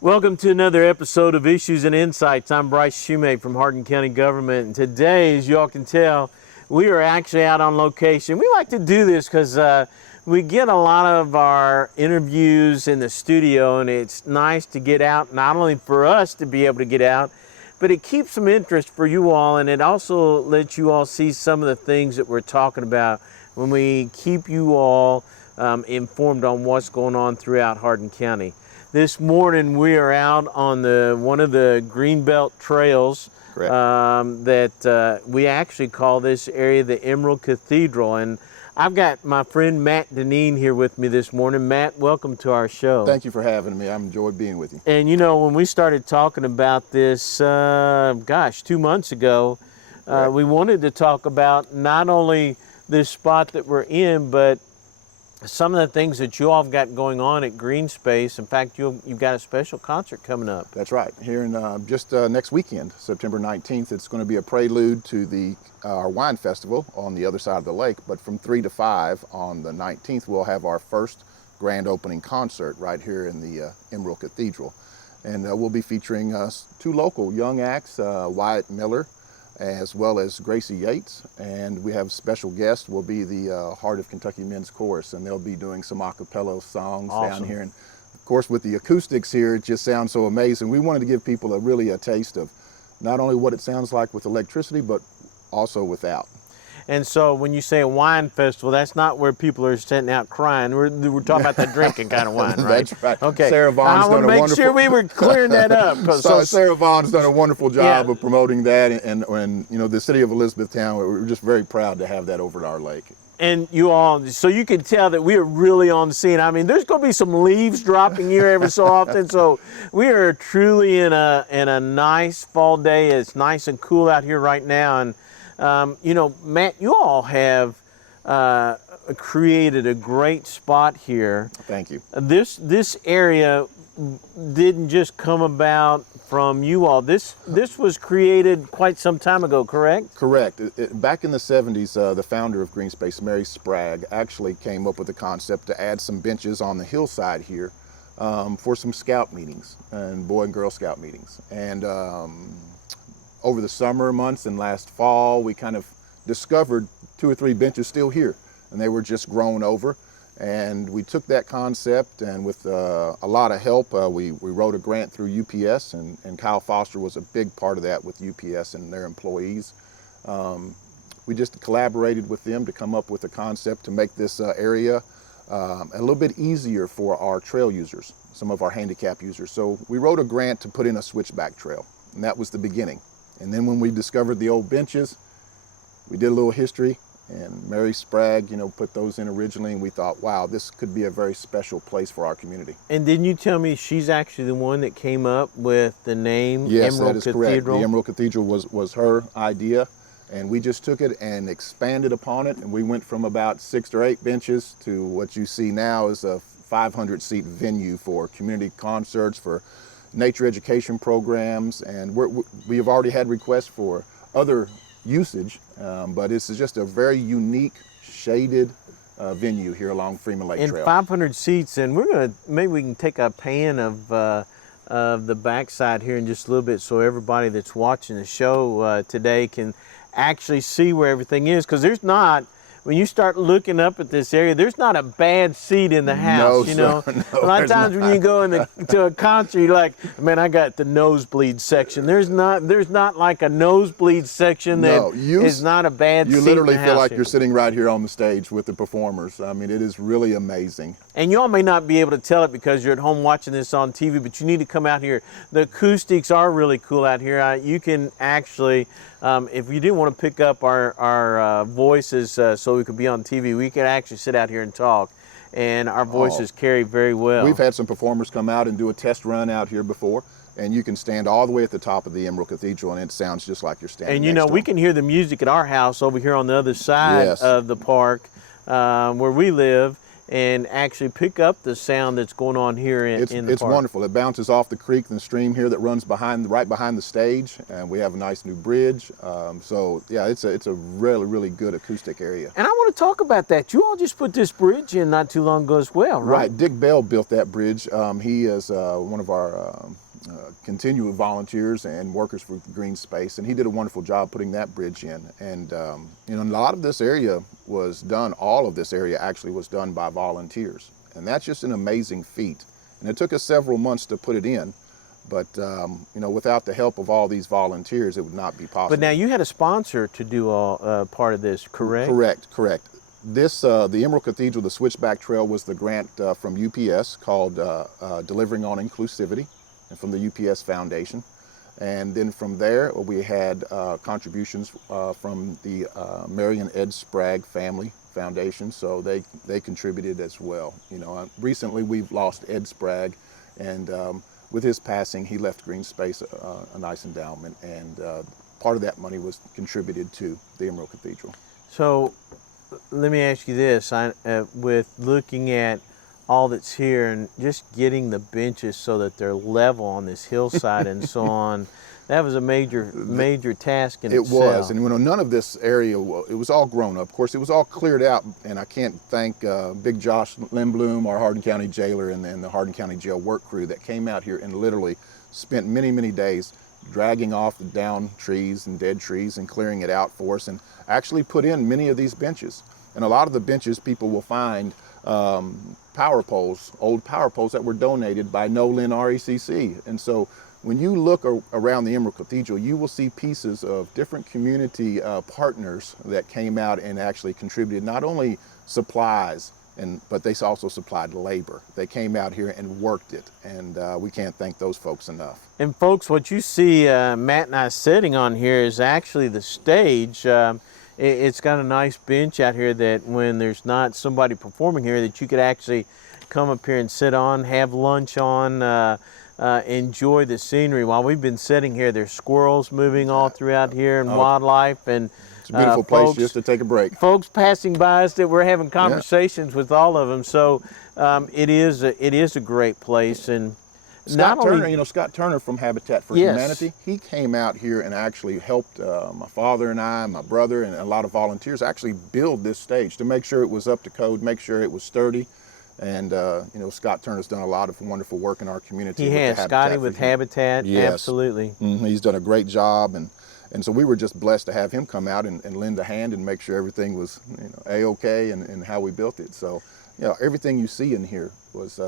Welcome to another episode of Issues and Insights. I'm Bryce Shumate from Hardin County Government, and today, as you all can tell, we are actually out on location. We like to do this because we get a lot of our interviews in the studio, and it's nice to get out, not only for us to be able to get out, but it keeps some interest for you all, and it also lets you all see some of the things that we're talking about when we keep you all informed on what's going on throughout Hardin County. This morning we are out on one of the Greenbelt trails that we actually call this area the Emerald Cathedral. And I've got my friend Matt Deneen here with me this morning. Matt, welcome to our show. Thank you for having me. I've enjoyed being with you. And you know, when we started talking about this, 2 months ago, we wanted to talk about not only this spot that we're in, but some of the things that you all have got going on at Green Space. In fact, you've got a special concert coming up. That's right. Here in just next weekend, September 19th, it's going to be a prelude to our wine festival on the other side of the lake. But from 3 to 5 on the 19th, we'll have our first grand opening concert right here in the Emerald Cathedral. And we'll be featuring 2 local young acts, Wyatt Miller, as well as Gracie Yates, and we have special guests will be the Heart of Kentucky Men's Chorus, and they'll be doing some a cappella songs down here. And of course, with the acoustics here, it just sounds so amazing. We wanted to give people a taste of not only what it sounds like with electricity, but also without. And so when you say a wine festival, that's not where people are sitting out crying. We're talking about the drinking kind of wine, right? That's right. Okay. Sarah Vaughn's I want to make sure we were clearing that up. Sarah Vaughn's done a wonderful job of promoting that, and you know, the city of Elizabethtown, we're just very proud to have that over at our lake. And you all, so you can tell that we are really on the scene. I mean, there's going to be some leaves dropping here every so often. So we are truly in a nice fall day. It's nice and cool out here right now. And you know, Matt, you all have created a great spot here. Thank you. This area didn't just come about from you all. This was created quite some time ago, correct? Correct. Back in the 70s, the founder of Green Space, Mary Sprague, actually came up with the concept to add some benches on the hillside here for some scout meetings and Boy and Girl Scout meetings. And over the summer months and last fall, we kind of discovered 2 or 3 benches still here, and they were just grown over. And we took that concept, and with a lot of help, we wrote a grant through UPS, and Kyle Foster was a big part of that with UPS and their employees. We just collaborated with them to come up with a concept to make this area a little bit easier for our trail users, some of our handicap users. So we wrote a grant to put in a switchback trail, and that was the beginning. And then when we discovered the old benches, we did a little history, and Mary Sprague, you know, put those in originally, and we thought, wow, this could be a very special place for our community. And didn't you tell me she's actually the one that came up with the name Emerald Cathedral? Yes, that is correct. The Emerald Cathedral was her idea, and we just took it and expanded upon it, and we went from about 6 or 8 benches to what you see now is a 500-seat venue for community concerts, for nature education programs, and we have already had requests for other usage, but this is just a very unique, shaded venue here along Freeman Lake Trail. And 500 seats, and maybe we can take a pan of the backside here in just a little bit so everybody that's watching the show today can actually see where everything is, because there's not, when you start looking up at this area, there's not a bad seat in the house. No, you know, sir. No, a lot of times when you go to a concert, you're like, man, I got the nosebleed section. There's not like a nosebleed section that is not a bad seat. You literally in the feel house like here. you're sitting right here on the stage with the performers. I mean, it is really amazing. And you all may not be able to tell it because you're at home watching this on TV, but you need to come out here. The acoustics are really cool out here. You can actually, if you didn't want to pick up our voices so we could be on TV, we could actually sit out here and talk, and our voices carry very well. We've had some performers come out and do a test run out here before, and you can stand all the way at the top of the Emerald Cathedral, and it sounds just like you're standing. And you know, we can hear the music at our house over here on the other side of the park where we live. and actually pick up the sound that's going on here in the It's park. wonderful. It bounces off the creek and the stream here that runs right behind the stage, and we have a nice new bridge. So yeah, it's a really good acoustic area. And I want to talk about that. You all just put this bridge in not too long ago as well, right? Right. Dick Bell built that bridge. He is one of our continual volunteers and workers for green space, and he did a wonderful job putting that bridge in. And you know, a lot of this area was done, all of this area actually was done by volunteers, and that's just an amazing feat. And it took us several months to put it in, but you know, without the help of all these volunteers, it would not be possible. But now you had a sponsor to do all part of this, correct? Correct. This, the Emerald Cathedral, the Switchback Trail, was the grant from UPS called Delivering on Inclusivity, and from the UPS Foundation. And then from there, we had contributions from the Mary and Ed Sprague Family Foundation, so they contributed as well. You know, recently we've lost Ed Sprague, and with his passing, he left Green Space a nice endowment, and part of that money was contributed to the Emerald Cathedral. So let me ask you this, with looking at all that's here and just getting the benches so that they're level on this hillside and so on, that was a major task in itself. It was, and you know, none of this area, it was all grown up. Of course, it was all cleared out, and I can't thank Big Josh Lindblom, our Hardin County jailer, and the Hardin County jail work crew that came out here and literally spent many days dragging off the down trees and dead trees and clearing it out for us, and actually put in many of these benches. And a lot of the benches people will find power poles, old power poles that were donated by NOLIN RECC. And so when you look around the Emerald Cathedral, you will see pieces of different community partners that came out and actually contributed not only supplies, but they also supplied labor. They came out here and worked it, and we can't thank those folks enough. And folks, what you see Matt and I sitting on here is actually the stage. It's got a nice bench out here that when there's not somebody performing here, that you could actually come up here and sit on, have lunch on, enjoy the scenery. While we've been sitting here, there's squirrels moving all throughout here and wildlife, and it's a beautiful place folks, just to take a break. Folks passing by us that we're having conversations with all of them. So it is a great place. And Scott Turner, you know, Scott Turner from Habitat for Humanity, he came out here and actually helped my father and I, my brother, and a lot of volunteers actually build this stage to make sure it was up to code, make sure it was sturdy. And, you know, Scott Turner's done a lot of wonderful work in our community. He has, Scotty with Habitat, yes. Absolutely. He's done a great job, and so we were just blessed to have him come out and lend a hand and make sure everything was, you know, A-okay and how we built it. So, you know, everything you see in here was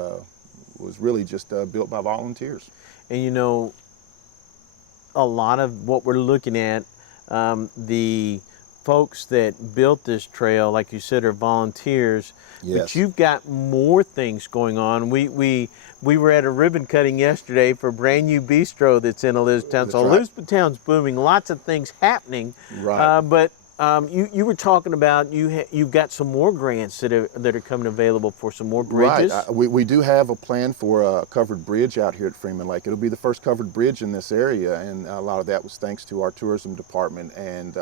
really just built by volunteers. And you know, a lot of what we're looking at, the folks that built this trail, like you said, are volunteers. Yes. But you've got more things going on. We were at a ribbon cutting yesterday for a brand new bistro that's in Elizabethtown. That's so right. Elizabethtown's booming, lots of things happening. Right. But you were talking about you've got some more grants that are coming available for some more bridges. Right. We do have a plan for a covered bridge out here at Freeman Lake. It'll be the first covered bridge in this area, and a lot of that was thanks to our tourism department and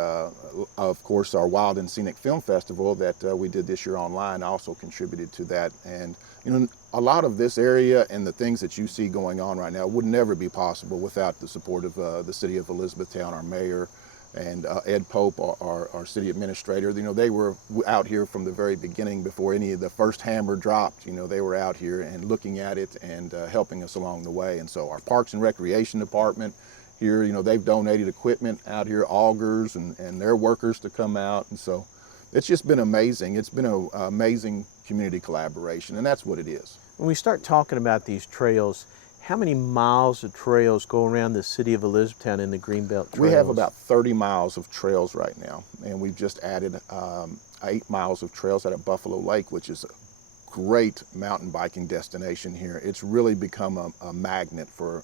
of course our Wild and Scenic Film Festival that we did this year online also contributed to that. And you know, a lot of this area and the things that you see going on right now would never be possible without the support of the city of Elizabethtown, our mayor, and Ed Pope, our city administrator. You know, they were out here from the very beginning before any of the first hammer dropped. You know, they were out here and looking at it and helping us along the way. And so our Parks and Recreation Department here, you know, they've donated equipment out here, augers and their workers to come out. And so it's just been amazing. It's been an amazing community collaboration, and that's what it is. When we start talking about these trails, how many miles of trails go around the city of Elizabethtown in the Greenbelt Trails? We have about 30 miles of trails right now, and we've just added 8 miles of trails out at Buffalo Lake, which is a great mountain biking destination here. It's really become a magnet for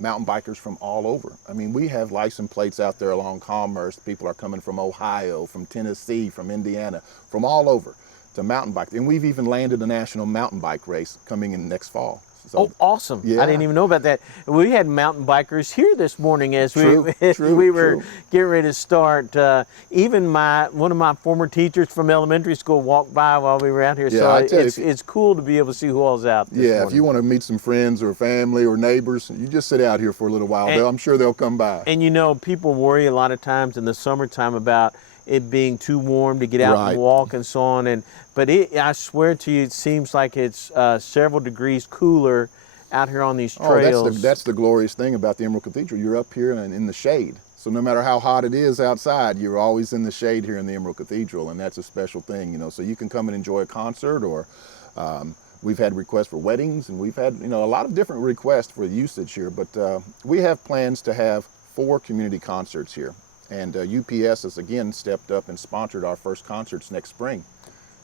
mountain bikers from all over. I mean, we have license plates out there along Commerce. People are coming from Ohio, from Tennessee, from Indiana, from all over to mountain bike. And we've even landed a national mountain bike race coming in next fall. So, Oh, awesome. yeah. I didn't even know about that. We had mountain bikers here this morning as we were getting ready to start. Even one of my former teachers from elementary school walked by while we were out here. Yeah, so it's cool to be able to see who all's out this morning. If you want to meet some friends or family or neighbors, you just sit out here for a little while. I'm sure they'll come by. And you know, people worry a lot of times in the summertime about it being too warm to get out and walk and so on. But I swear to you, it seems like it's several degrees cooler out here on these trails. Oh, that's the glorious thing about the Emerald Cathedral. You're up here and in the shade. So no matter how hot it is outside, you're always in the shade here in the Emerald Cathedral, and that's a special thing, you know. So you can come and enjoy a concert, or we've had requests for weddings, and we've had, you know, a lot of different requests for usage here. But we have plans to have 4 community concerts here. And UPS has again stepped up and sponsored our first concerts next spring.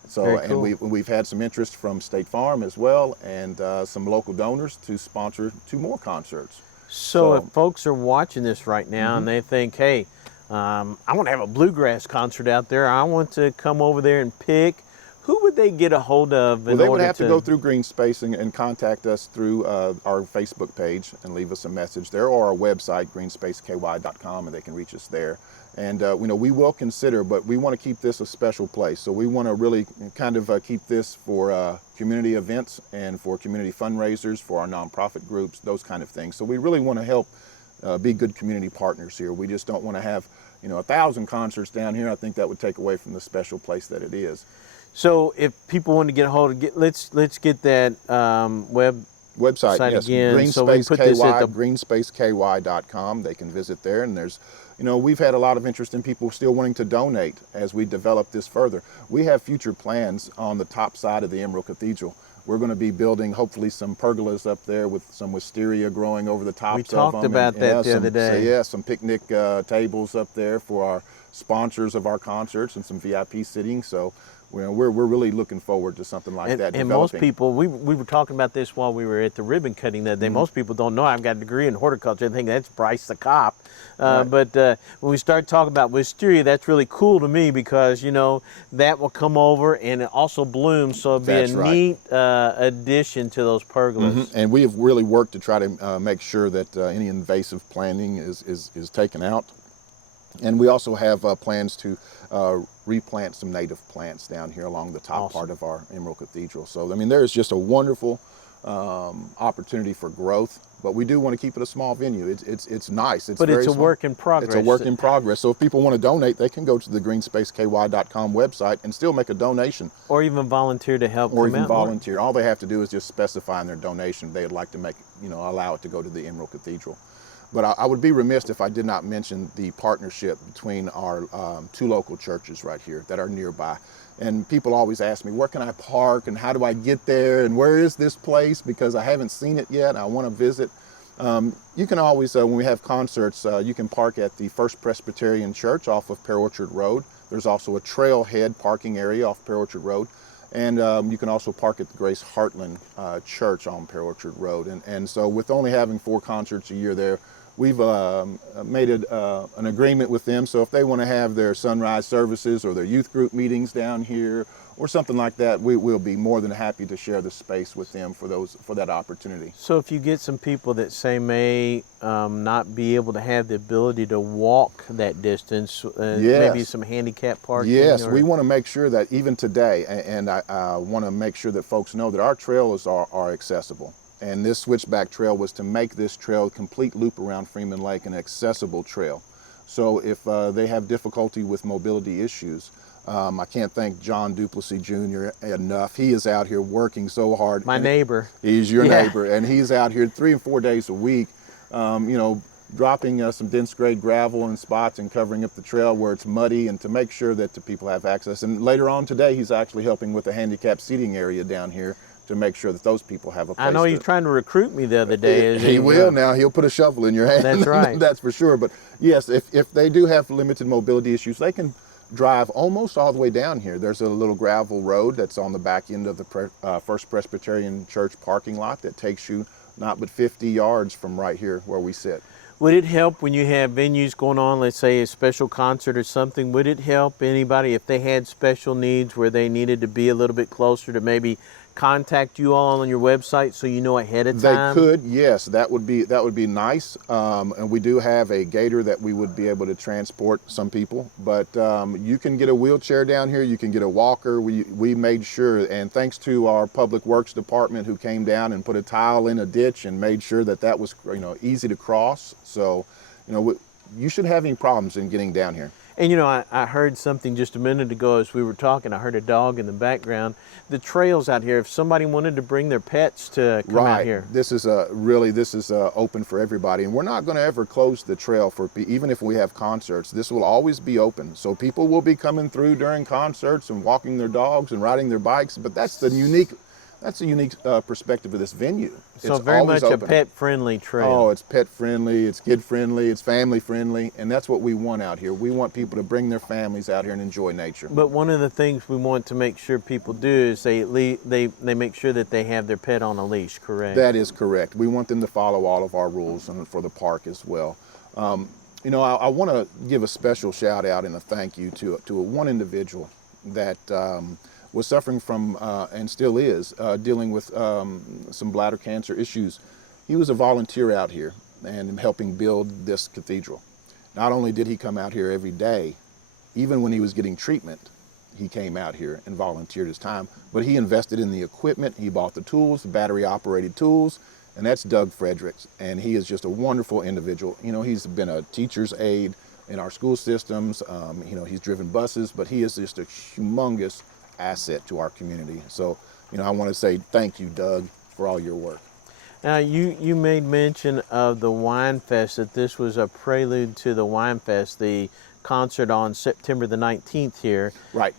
So, Very cool. and we've had some interest from State Farm as well, and some local donors to sponsor 2 more concerts. So if folks are watching this right now and they think, hey, I want to have a bluegrass concert out there, I want to come over there and pick, who would they get a hold of? Well, they would have to go through Green Space and contact us through our Facebook page and leave us a message there, or our website, greenspaceky.com, and they can reach us there. And you know, we will consider, but we want to keep this a special place. So we want to really kind of keep this for community events and for community fundraisers, for our nonprofit groups, those kind of things. So we really want to help be good community partners here. We just don't want to have, you know, 1,000 concerts down here. I think that would take away from the special place that it is. So if people want to get a hold of, let's get that website, yes, again. greenspaceky.com. They can visit there, and there's, you know, we've had a lot of interest in people still wanting to donate as we develop this further. We have future plans on the top side of the Emerald Cathedral. We're going to be building hopefully some pergolas up there with some wisteria growing over the tops of them. We talked about that the other day. So yeah, some picnic tables up there for our sponsors of our concerts and some VIP seating. So we're really looking forward to something like that. And most people, we were talking about this while we were at the ribbon cutting that day. Most people don't know I've got a degree in horticulture. They think that's Bryce the cop. But when we start talking about wisteria, that's really cool to me because, you know, that will come over and it also blooms. So it'll be a neat addition to those pergolas. And we have really worked to try to make sure that any invasive planting is taken out. And we also have plans to replant some native plants down here along the top part of our Emerald Cathedral. So, I mean, there is just a wonderful opportunity for growth, but we do want to keep it a small venue. It's nice. But it's a work in progress. It's a work in progress. So if people want to donate, they can go to the greenspaceky.com website and still make a donation. Or even volunteer to help. Or even volunteer. All they have to do is just specify in their donation they'd like to make, you know, allow it to go to the Emerald Cathedral. But I would be remiss if I did not mention the partnership between our 2 local churches right here that are nearby. And people always ask me, where can I park and how do I get there and where is this place? Because I haven't seen it yet. I want to visit. You can always, when we have concerts, you can park at the First Presbyterian Church off of Pear Orchard Road. There's also a trailhead parking area off Pear Orchard Road. And you can also park at the Grace Heartland Church on Pear Orchard Road. And so with only having 4 concerts a year there, we've made an agreement with them. So if they want to have their sunrise services or their youth group meetings down here or something like that, we'll be more than happy to share the space with them for that opportunity. So if you get some people that say may not be able to have the ability to walk that distance, maybe some handicap parking? Yes, we want to make sure that even today, and I want to make sure that folks know that our trails are accessible. And this switchback trail was to make this trail a complete loop around Freeman Lake, an accessible trail. So if they have difficulty with mobility issues, I can't thank John Duplessis Jr. enough. He is out here working so hard. My neighbor. He's your neighbor, and he's out here 3 and 4 days a week, you know, dropping some dense grade gravel in spots and covering up the trail where it's muddy, and to make sure that the people have access. And later on today, he's actually helping with the handicap seating area down here to make sure that those people have a place. I know he's trying to recruit me the other day. He will now. He'll put a shovel in your hand. That's right. That's for sure. But yes, if they do have limited mobility issues, they can drive almost all the way down here. There's a little gravel road that's on the back end of the First Presbyterian Church parking lot that takes you not but 50 yards from right here where we sit. Would it help when you have venues going on, let's say a special concert or something, would it help anybody if they had special needs where they needed to be a little bit closer to maybe contact you all on your website so you know ahead of They time? could, yes, that would be nice. And we do have a gator that we would be able to transport some people. But you can get a wheelchair down here. You can get a walker. We made sure, and thanks to our Public Works Department who came down and put a tile in a ditch and made sure that that was easy to cross. So you shouldn't have any problems in getting down here. And I heard something just a minute ago as we were talking. I heard a dog in the background. The trails out here, if somebody wanted to bring their pets to come out here. This is open for everybody, and we're not going to ever close the trail even if we have concerts. This will always be open, so people will be coming through during concerts and walking their dogs and riding their bikes. But that's a unique perspective of this venue. So it's very always much open. a pet-friendly trail. Oh, it's pet-friendly, it's kid-friendly, it's family-friendly, and that's what we want out here. We want people to bring their families out here and enjoy nature. But one of the things we want to make sure people do is they make sure that they have their pet on a leash, correct? That is correct. We want them to follow all of our rules and for the park as well. I want to give a special shout out and a thank you to one individual that was suffering from and still is dealing with some bladder cancer issues. He was a volunteer out here and helping build this cathedral. Not only did he come out here every day, even when he was getting treatment, he came out here and volunteered his time, but he invested in the equipment. He bought the tools, the battery operated tools, and that's Doug Fredericks. And he is just a wonderful individual. He's been a teacher's aide in our school systems. He's driven buses, but he is just a humongous asset to our community. So, I want to say thank you, Doug, for all your work. Now, you made mention of the Wine Fest, that this was a prelude to the Wine Fest, the concert on September the 19th here. Right.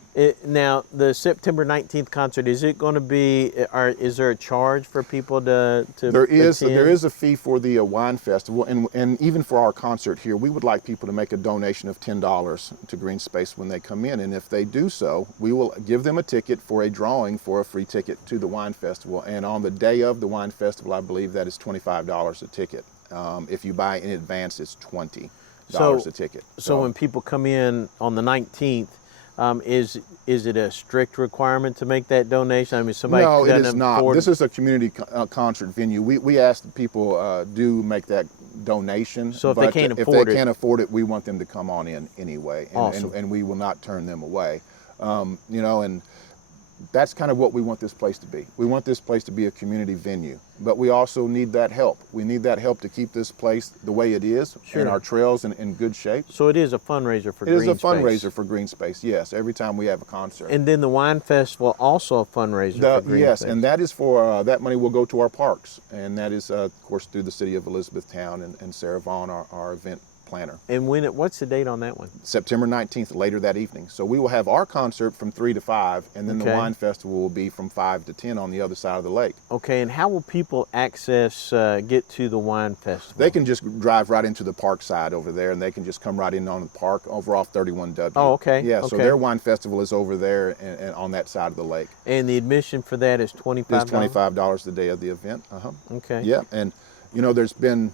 Now, the September 19th concert, is it going to be, is there a charge for people to There is attend? a fee for the wine festival, and even for our concert here, we would like people to make a donation of $10 to Green Space when they come in, and if they do so, we will give them a ticket for a drawing for a free ticket to the wine festival. And on the day of the wine festival, I believe that is $25 a ticket. If you buy in advance, it's $20 a ticket. So when people come in on the 19th, is it a strict requirement to make that donation? I mean, somebody No, it doesn't is not. afford- This is a community concert venue. We ask that people do make that donation. So if they can't if afford they it- can't afford it, we want them to come on in anyway, Awesome. and we will not turn them away. And that's kind of what we want this place to be. We want this place to be a community venue, but we also need that help. We need that help to keep this place the way it is, Sure. and our trails in good shape. So it is a fundraiser for It Green is a fundraiser Space. for Green Space, yes, every time we have a concert. And then the Wine Festival, also a fundraiser for Green Yes, Space. and that is for, that money will go to our parks, and that is, of course, through the city of Elizabethtown and Sarah Vaughn, our event planner. And what's the date on that one? September 19th, later that evening. So we will have our concert from 3 to 5, and then Okay. the wine festival will be from 5 to 10 on the other side of the lake. Okay, and how will people get to the Wine Festival? They can just drive right into the park side over there, and they can just come right in on the park over off 31W. Oh, okay. Yeah, so okay. their wine festival is over there and on that side of the lake. And the admission for that is $25? It's $25 the day of the event. Okay. Yeah, and there's been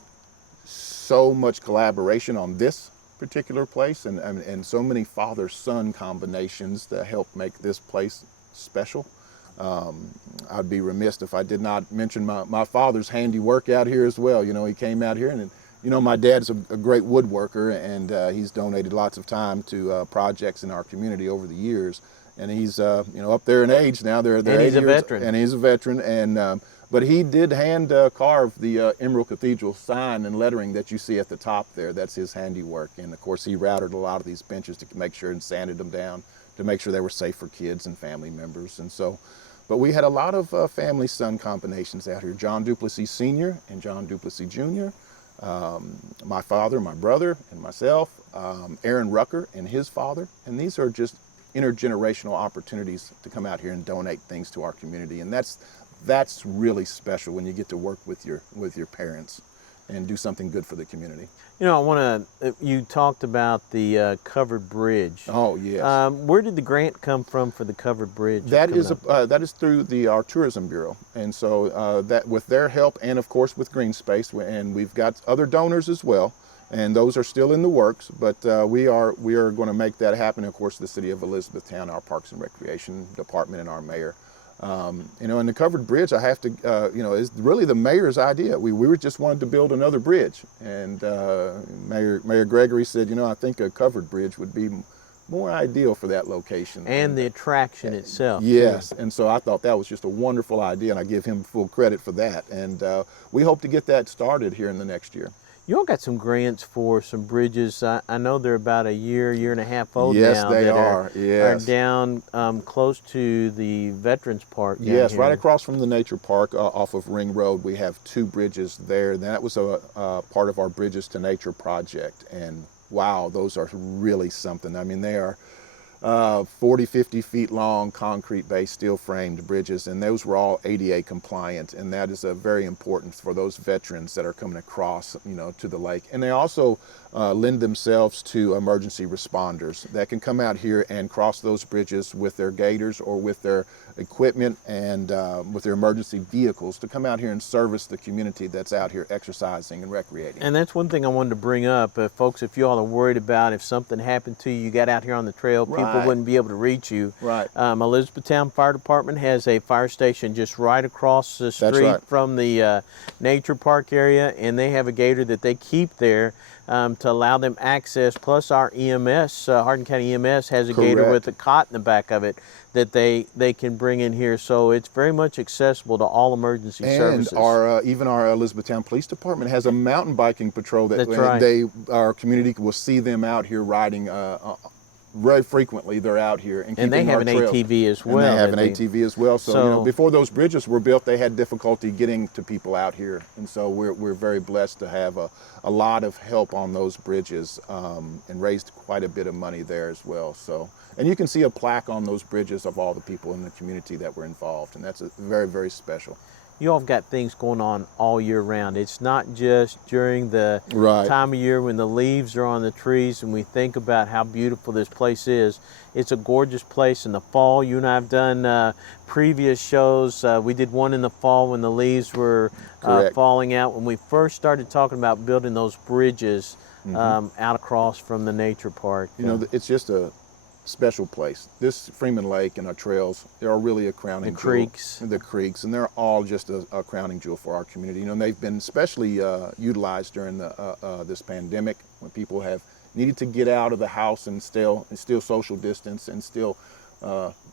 so much collaboration on this particular place, and so many father-son combinations that help make this place special. I'd be remiss if I did not mention my father's handiwork out here as well. He came out here, and my dad's a great woodworker, and he's donated lots of time to projects in our community over the years. And he's up there in age now. They're And he's a 80 years, veteran. and he's a veteran, and but he did hand carve the Emerald Cathedral sign and lettering that you see at the top there. That's his handiwork. And of course, he routed a lot of these benches to make sure and sanded them down to make sure they were safe for kids and family members. And so, but we had a lot of family-son combinations out here. John Duplessis Sr. and John Duplessis Jr., my father, my brother, and myself, Aaron Rucker and his father. And these are just intergenerational opportunities to come out here and donate things to our community. And that's really special when you get to work with your parents and do something good for the community. You talked about the covered bridge. Oh, yes. Where did the grant come from for the covered bridge? That is through our tourism bureau, and so that with their help, and of course with Green Space, and we've got other donors as well, and those are still in the works. But we are going to make that happen. Of course, the city of Elizabethtown, our Parks and Recreation Department, and our mayor You know, and the covered bridge, I have to, you know, is really the mayor's idea. We were just wanted to build another bridge, and Mayor Gregory said, you know, I think a covered bridge would be more ideal for that location. And the attraction itself. Yes, and so I thought that was just a wonderful idea, and I give him full credit for that. And we hope to get that started here in the next year. You all got some grants for some bridges. I know they're about a year and a half old yes, now. They that are. Yes, are down close to the Veterans Park. Yes, here. right across from the nature park off of Ring Road. We have 2 bridges there. That was a part of our Bridges to Nature project. And wow, those are really something. I mean, they are 40, 50 feet long, concrete-based, steel-framed bridges, and those were all ADA compliant, and that is very important for those veterans that are coming across, you know, to the lake. And they also lend themselves to emergency responders that can come out here and cross those bridges with their gators or with their equipment and with their emergency vehicles to come out here and service the community that's out here exercising and recreating. And that's one thing I wanted to bring up. Folks, if you all are worried about if something happened to you, you got out here on the trail, people wouldn't be able to reach you. Right. Elizabethtown Fire Department has a fire station just right across the street from the nature park area, and they have a gator that they keep there to allow them access. Plus our EMS, Hardin County EMS has a gator with a cot in the back of it that they can bring in here. So it's very much accessible to all emergency services. And our even our Elizabethtown Police Department has a mountain biking patrol that our community will see them out here riding very frequently. They're out here and they have an ATV as well. And they have an ATV as well. So, you know, before those bridges were built, they had difficulty getting to people out here, and so we're very blessed to have a lot of help on those bridges, and raised quite a bit of money there as well. So, and you can see a plaque on those bridges of all the people in the community that were involved, and that's very, very special. You all have got things going on all year round. It's not just during the time of year when the leaves are on the trees and we think about how beautiful this place is. It's a gorgeous place in the fall. You and I have done previous shows. We did one in the fall when the leaves were falling out, when we first started talking about building those bridges out across from the nature park. You know, it's just a special place. This Freeman Lake and our trails, they are really a crowning jewel. The creeks, and they're all just a crowning jewel for our community. You know, and they've been especially utilized during this pandemic, when people have needed to get out of the house and still social distance and still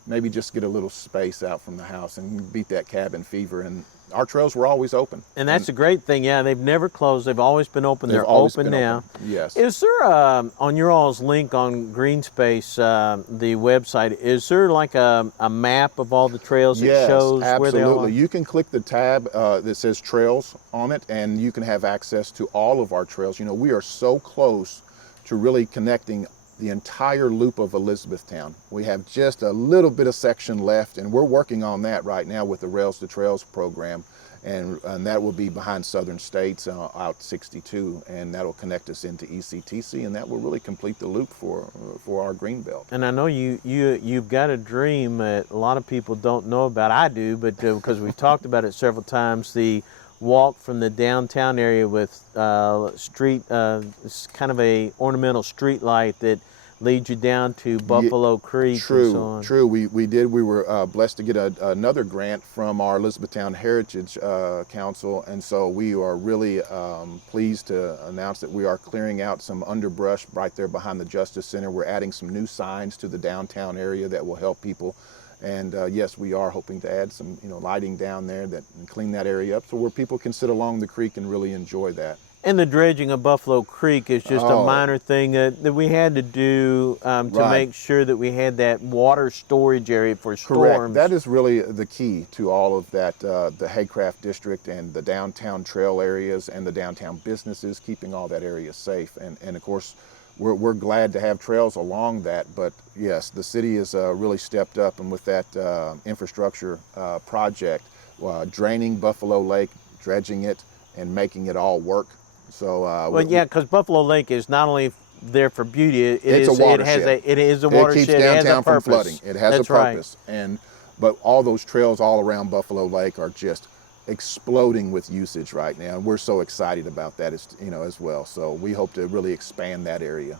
maybe just get a little space out from the house and beat that cabin fever. And our trails were always open. And that's a great thing. Yeah, they've never closed. They've always been open. They're open now. Yes. Is there, on your all's link on Greenspace, the website, is there like a map of all the trails that shows where they are? Absolutely. You can click the tab that says Trails on it, and you can have access to all of our trails. You know, we are so close to really connecting the entire loop of Elizabethtown. We have just a little bit of section left, and we're working on that right now with the Rails to Trails program, and that will be behind Southern States out 62, and that will connect us into ECTC, and that will really complete the loop for our Greenbelt. And I know you've got a dream that a lot of people don't know about. I do, but because we've talked about it several times, the walk from the downtown area with street, kind of a ornamental street light that leads you down to Buffalo Creek and so on. True. We were blessed to get another grant from our Elizabethtown Heritage Council, and so we are really pleased to announce that we are clearing out some underbrush right there behind the Justice Center. We're adding some new signs to the downtown area that will help people. And yes, we are hoping to add some, lighting down there and clean that area up so where people can sit along the creek and really enjoy that. And the dredging of Buffalo Creek is just a minor thing that we had to do to make sure that we had that water storage area for storms. Correct. That is really the key to all of that, the Haycraft District and the downtown trail areas and the downtown businesses, keeping all that area safe. And of course, we're glad to have trails along that, but yes, the city has really stepped up, and with that infrastructure project, draining Buffalo Lake, dredging it, and making it all work. So well, yeah, because Buffalo Lake is not only there for beauty, it is a watershed. It keeps downtown from flooding. It has a purpose, but all those trails all around Buffalo Lake are just exploding with usage right now, and we're so excited about that as well. So we hope to really expand that area.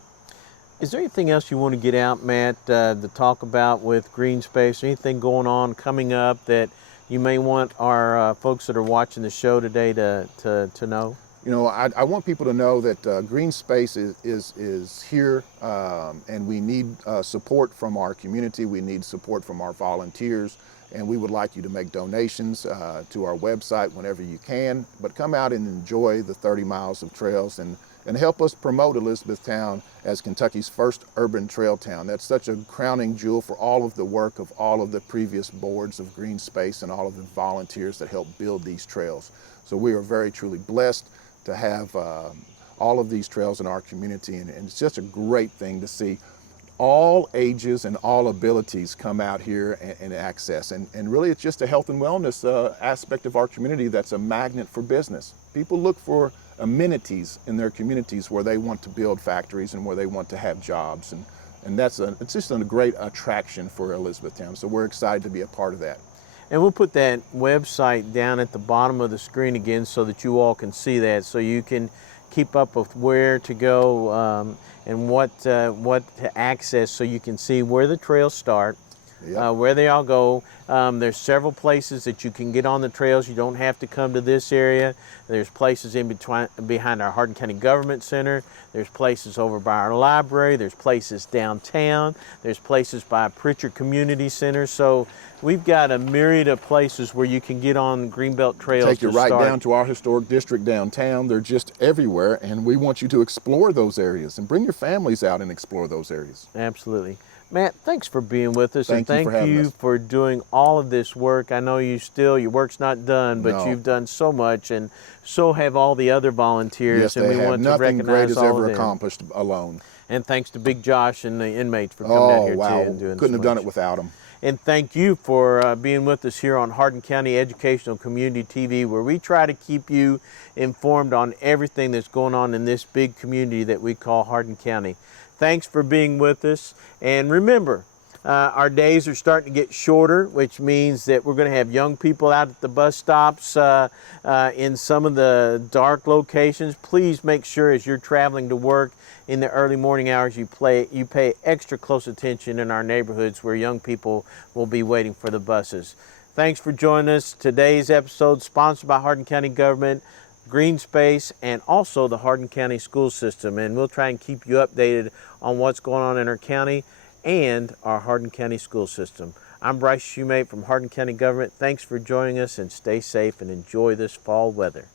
Is there anything else you want to get out, Matt, to talk about with green space? Anything going on coming up that you may want our folks that are watching the show today to know? You know, I want people to know that green space is here, and we need support from our community. We need support from our volunteers, and we would like you to make donations to our website whenever you can. But come out and enjoy the 30 miles of trails and help us promote Elizabethtown as Kentucky's first urban trail town. That's such a crowning jewel for all of the work of all of the previous boards of green space and all of the volunteers that help build these trails. So we are very truly blessed to have all of these trails in our community, and it's just a great thing to see all ages and all abilities come out here and access. And really it's just a health and wellness aspect of our community that's a magnet for business. People look for amenities in their communities where they want to build factories and where they want to have jobs, and it's just a great attraction for Elizabethtown. So we're excited to be a part of that. And we'll put that website down at the bottom of the screen again so that you all can see that, so you can keep up with where to go and what to access, so you can see where the trails start, Yep. where they all go. There's several places that you can get on the trails. You don't have to come to this area. There's places in between, behind our Hardin County Government Center. There's places over by our library. There's places downtown. There's places by Pritchard Community Center. So we've got a myriad of places where you can get on Greenbelt trails. Take you right down to our historic district downtown. They're just everywhere, and we want you to explore those areas and bring your families out and explore those areas. Absolutely. Matt, thanks for being with us, and Thank you for having us. for doing all of this work. I know your work's not done, but No. You've done so much, and so have all the other volunteers, Yes, and they we have. want to Nothing great recognize is all ever of them. accomplished alone. And thanks to Big Josh and the inmates for coming out Oh, here wow. too and doing Couldn't so have done much. it without them. And thank you for being with us here on Hardin County Educational Community TV, where we try to keep you informed on everything that's going on in this big community that we call Hardin County. Thanks for being with us. And remember, our days are starting to get shorter, which means that we're going to have young people out at the bus stops in some of the dark locations. Please make sure as you're traveling to work in the early morning hours, you pay extra close attention in our neighborhoods where young people will be waiting for the buses. Thanks for joining us. Today's episode sponsored by Hardin County Government, Green Space, and also the Hardin County School System. And we'll try and keep you updated on what's going on in our county and our Hardin County School System. I'm Bryce Shumate from Hardin County Government. Thanks for joining us, and stay safe and enjoy this fall weather.